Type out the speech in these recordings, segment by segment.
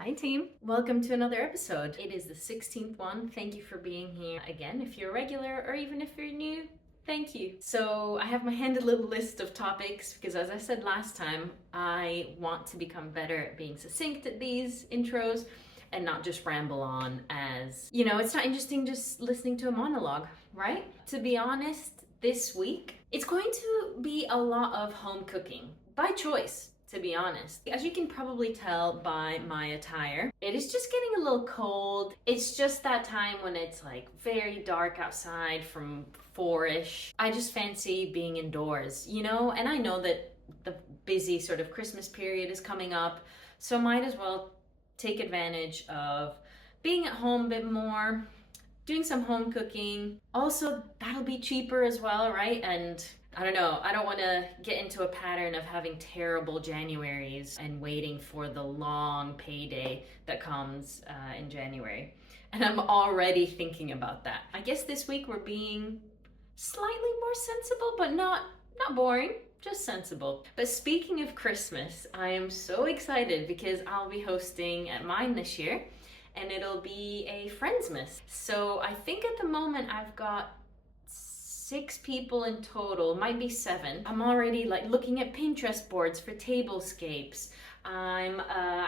Hi team, welcome to another episode. It is the 16th one. Thank you for being here again. If you're a regular or even if you're new, thank you. So I have my handy little list of topics because as I said last time, I want to become better at being succinct at these intros and not just ramble on as, it's not interesting just listening to a monologue, right? To be honest, this week, it's going to be a lot of home cooking by choice. To be honest. As you can probably tell by my attire, it is just getting a little cold. It's just that time when it's like very dark outside from 4-ish. I just fancy being indoors, and I know that the busy sort of Christmas period is coming up, so might as well take advantage of being at home a bit more, doing some home cooking. Also, that'll be cheaper as well, right? And I don't know, I don't want to get into a pattern of having terrible Januaries and waiting for the long payday that comes in January. And I'm already thinking about that. I guess this week we're being slightly more sensible, but not boring, just sensible. But speaking of Christmas, I am so excited because I'll be hosting at mine this year, and it'll be a Friendsmas. So I think at the moment I've got 6 people in total, might be 7. I'm already looking at Pinterest boards for tablescapes. I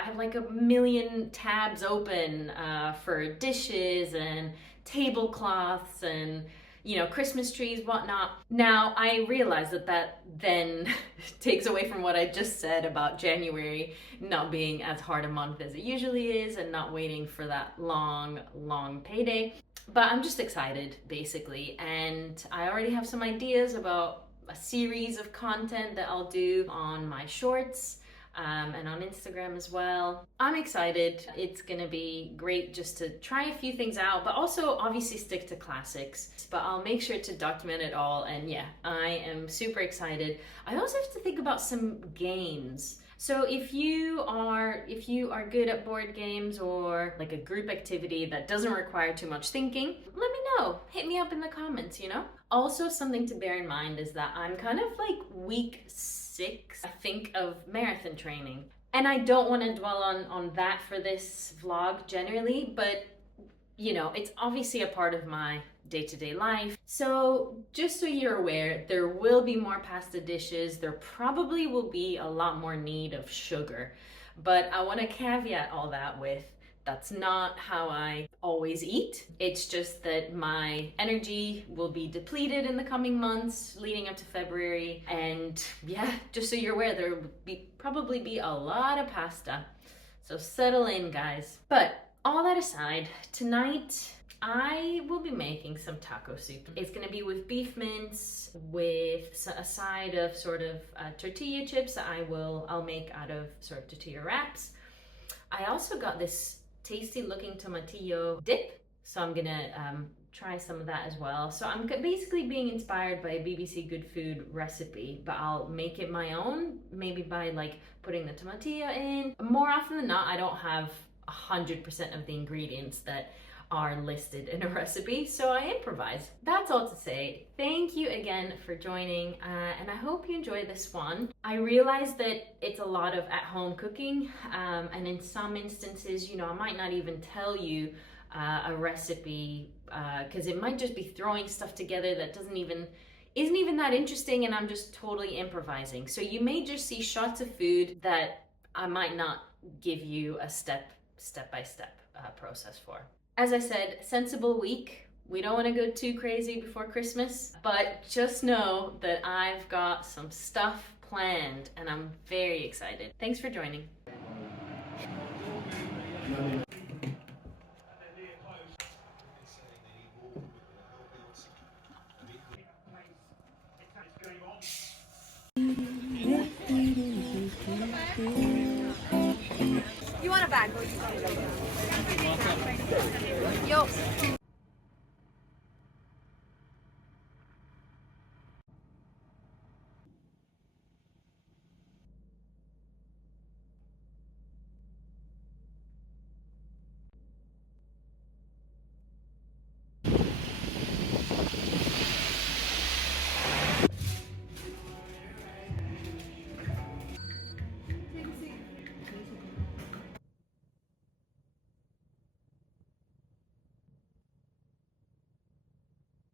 have like a million tabs open for dishes and tablecloths and Christmas trees, whatnot. Now I realize that then takes away from what I just said about January not being as hard a month as it usually is and not waiting for that long payday. But I'm just excited, basically, and I already have some ideas about a series of content that I'll do on my shorts and on Instagram as well. I'm excited. It's gonna be great just to try a few things out, but also obviously stick to classics. But I'll make sure to document it all, and yeah, I am super excited. I also have to think about some games. So if you are good at board games or like a group activity that doesn't require too much thinking, let me know. Hit me up in the comments, Also, something to bear in mind is that I'm kind of like week 6, I think, of marathon training. And I don't want to dwell on that for this vlog generally, but it's obviously a part of my day-to-day life. So just so you're aware, there will be more pasta dishes. There probably will be a lot more need of sugar. But I want to caveat all that with, that's not how I always eat. It's just that my energy will be depleted in the coming months leading up to February. And yeah, just so you're aware, there will probably be a lot of pasta. So settle in, guys. But all that aside, tonight I will be making some taco soup. It's gonna be with beef mince, with a side of sort of tortilla chips that I'll make out of sort of tortilla wraps. I also got this tasty looking tomatillo dip, so I'm gonna try some of that as well. So I'm basically being inspired by a BBC Good Food recipe, but I'll make it my own, maybe by putting the tomatillo in. More often than not, I don't have 100% of the ingredients that are listed in a recipe, so I improvise. That's all to say. Thank you again for joining, and I hope you enjoy this one. I realize that it's a lot of at-home cooking, and in some instances, I might not even tell you a recipe, because it might just be throwing stuff together that isn't even that interesting, and I'm just totally improvising. So you may just see shots of food that I might not give you a step-by-step process for. As I said, sensible week. We don't want to go too crazy before Christmas, but just know that I've got some stuff planned and I'm very excited. Thanks for joining. You want a bag? Yo.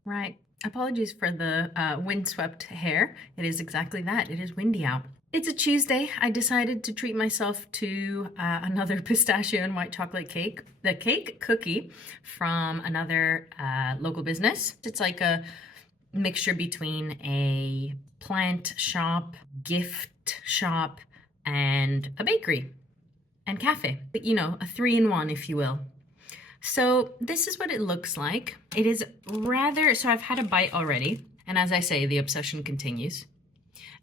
Right. Apologies for the windswept hair. It is exactly that. It is windy out. It's a Tuesday. I decided to treat myself to another pistachio and white chocolate cake. The cake cookie from another local business. It's like a mixture between a plant shop, gift shop, and a bakery and cafe. You know, a 3-in-1, if you will. So this is what it looks like. It is rather, so I've had a bite already. And as I say, the obsession continues.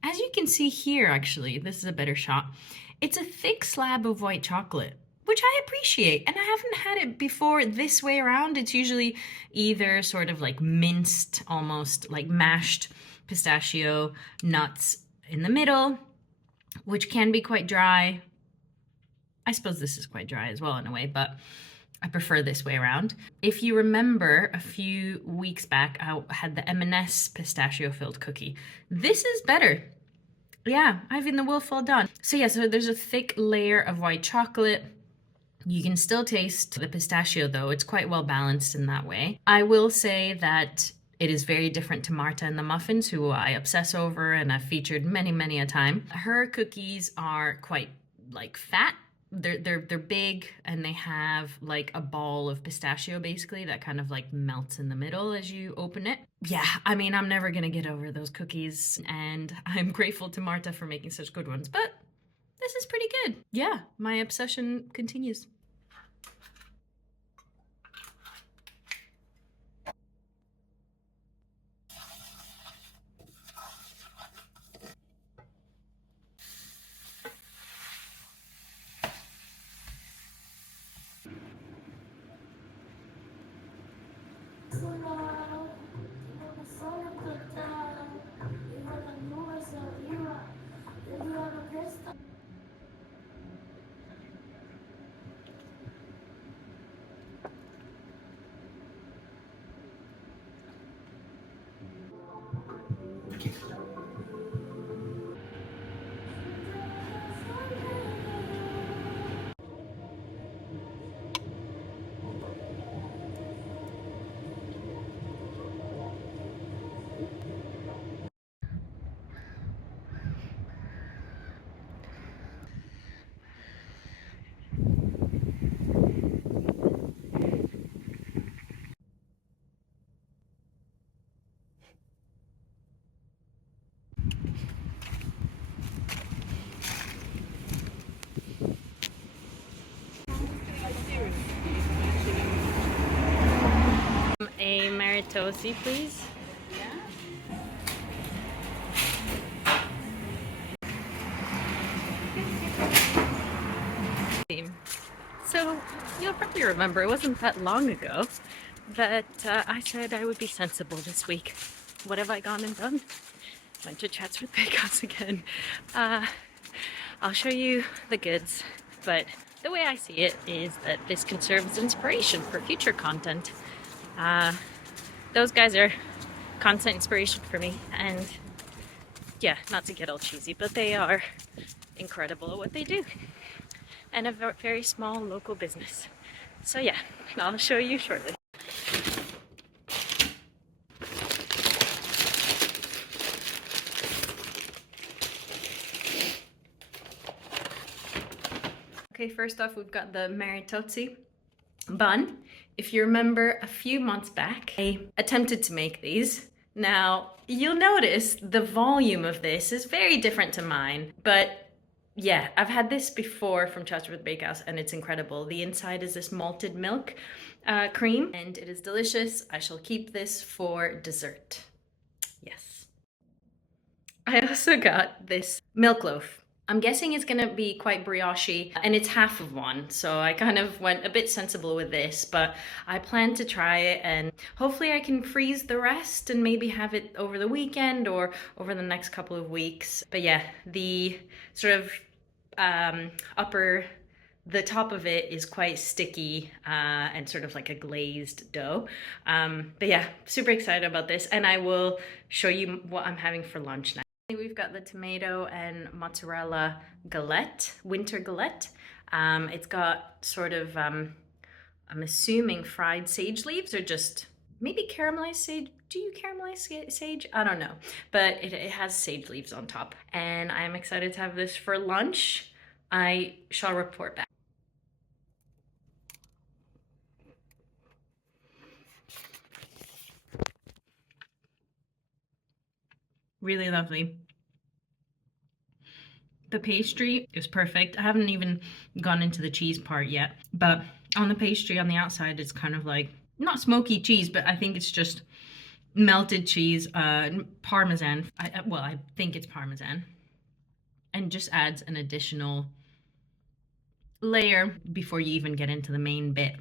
As you can see here, actually, this is a better shot. It's a thick slab of white chocolate, which I appreciate. And I haven't had it before this way around. It's usually either sort of like minced, almost like mashed pistachio nuts in the middle, which can be quite dry. I suppose this is quite dry as well in a way, but I prefer this way around. If you remember, a few weeks back, I had the M&S pistachio-filled cookie. This is better. Yeah, Ivan the Wolf, well done. So yeah, so there's a thick layer of white chocolate. You can still taste the pistachio though. It's quite well balanced in that way. I will say that it is very different to Marta and the Muffins, who I obsess over and I've featured many, many a time. Her cookies are quite like fat. They're big and they have like a ball of pistachio basically that kind of like melts in the middle as you open it. Yeah, I mean, I'm never gonna get over those cookies and I'm grateful to Marta for making such good ones, but this is pretty good. Yeah, my obsession continues. A Maritosi, please. So, you'll probably remember it wasn't that long ago that I said I would be sensible this week. What have I gone and done? Went to Chats with Bakehouse again. I'll show you the goods, but the way I see it is that this can serve as inspiration for future content. Those guys are constant inspiration for me, and yeah, not to get all cheesy, but they are incredible at what they do, and a very small local business. So yeah, I'll show you shortly. Okay, first off, we've got the Maritozzi bun. If you remember a few months back, I attempted to make these. Now, you'll notice the volume of this is very different to mine, but yeah, I've had this before from Chats with Bakehouse and it's incredible. The inside is this malted milk cream and it is delicious. I shall keep this for dessert. Yes. I also got this milk loaf. I'm guessing it's gonna be quite brioche and it's half of one. So I kind of went a bit sensible with this, but I plan to try it and hopefully I can freeze the rest and maybe have it over the weekend or over the next couple of weeks. But yeah, the sort of the top of it is quite sticky and sort of like a glazed dough. But yeah, super excited about this and I will show you what I'm having for lunch now. We've got the tomato and mozzarella galette, winter galette. It's got sort of, I'm assuming fried sage leaves or just maybe caramelized sage. Do you caramelize sage? I don't know, but it has sage leaves on top. And I'm excited to have this for lunch. I shall report back. Really lovely. The pastry is perfect. I haven't even gone into the cheese part yet, but on the pastry on the outside, it's kind of like, not smoky cheese, but I think it's just melted cheese, Parmesan. I think it's Parmesan. And just adds an additional layer before you even get into the main bit.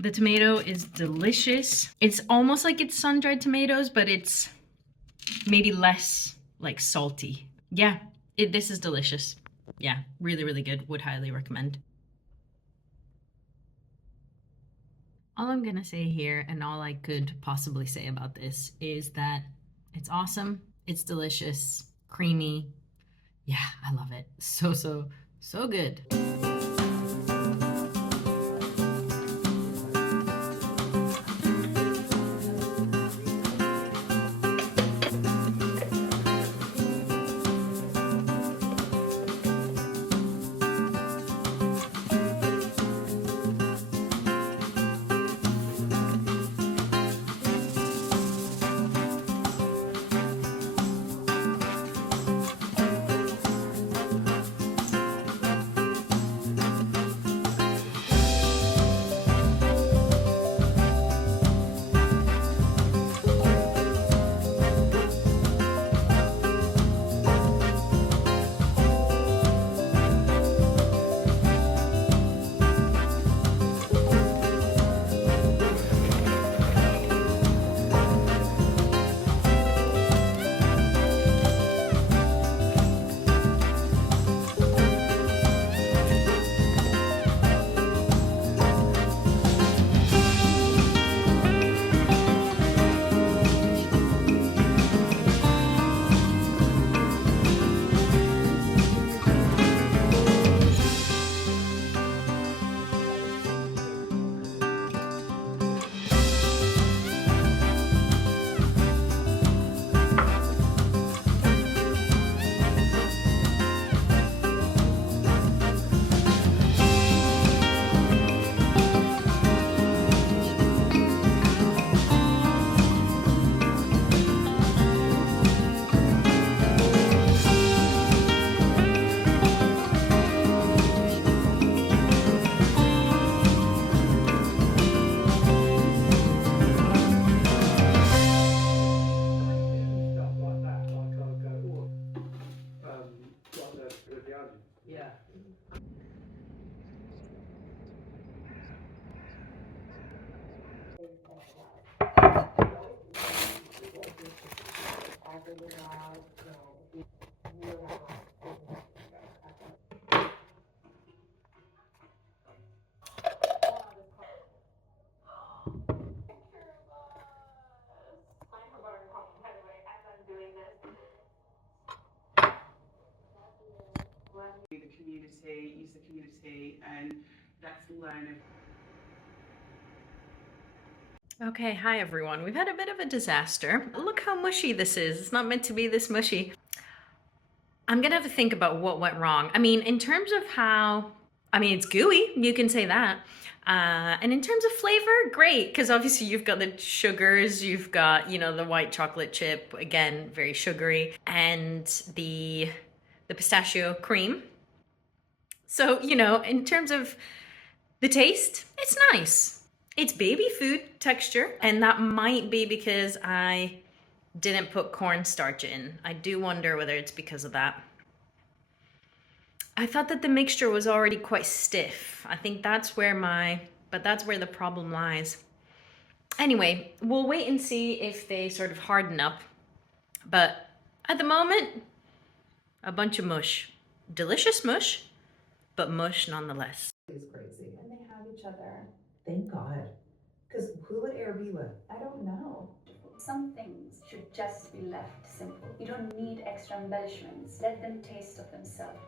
The tomato is delicious. It's almost like it's sun-dried tomatoes, but it's maybe less like salty. Yeah, this is delicious. Yeah, really, really good. Would highly recommend. All I'm gonna say here, and all I could possibly say about this, is that it's awesome, it's delicious, creamy. Yeah, I love it. So, so, so good. Yeah. The community, use the community, and that's learn. Okay, hi everyone. We've had a bit of a disaster. Look how mushy this is. It's not meant to be this mushy. I'm gonna have to think about what went wrong. I mean, in terms of it's gooey, you can say that. And in terms of flavor, great, because obviously you've got the sugars, you've got, the white chocolate chip, again, very sugary, and the pistachio cream. So, in terms of the taste, it's nice. It's baby food texture, and that might be because I didn't put cornstarch in. I do wonder whether it's because of that. I thought that the mixture was already quite stiff. I think that's where the problem lies. Anyway, we'll wait and see if they sort of harden up. But at the moment, a bunch of mush. Delicious mush, but mush nonetheless. Is crazy. And they have each other. Thank God. Because who would Air be with? I don't know. Some things should just be left simple. You don't need extra embellishments. Let them taste of themselves.